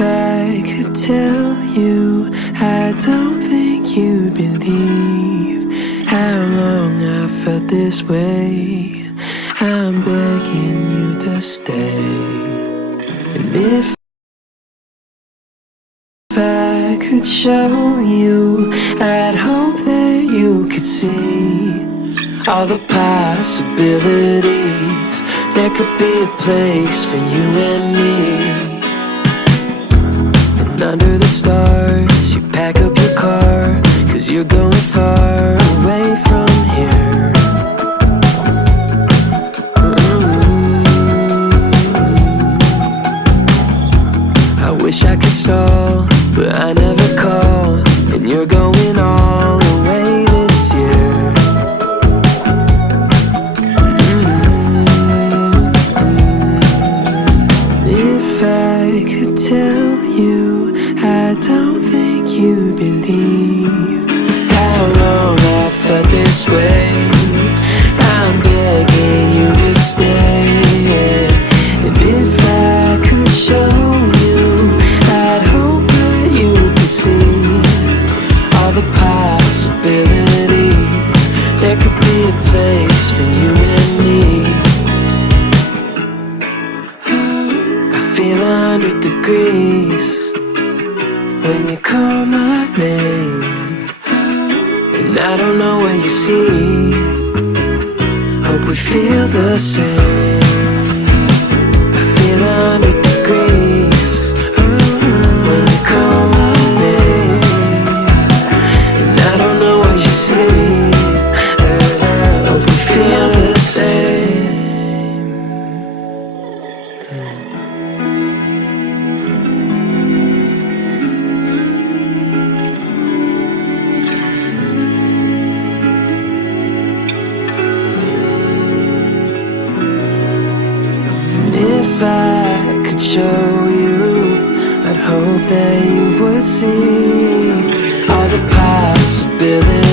If I could tell you, I don't think you'd believe how long I felt this way. I'm begging you to stay. And if I could show you, I'd hope that you could see all the possibilities. There could be a place for you and me. And under the stars, you pack up your car, 'cause you're going far away from here. I wish I could stall, but I never call. And you're going all the way this year. If I could tell you, I don't think you'd believe how long I felt this way. I'm begging you to stay. And if I could show you, I'd hope that you could see all the possibilities. There could be a place for you and me. I feel 100 degrees when you call my name, and I don't know what you see. Hope we feel the same. I feel 100 degrees when you call my name, and I don't know what you see. Hope we feel the same. If I could show you, I'd hope that you would see all the possibilities.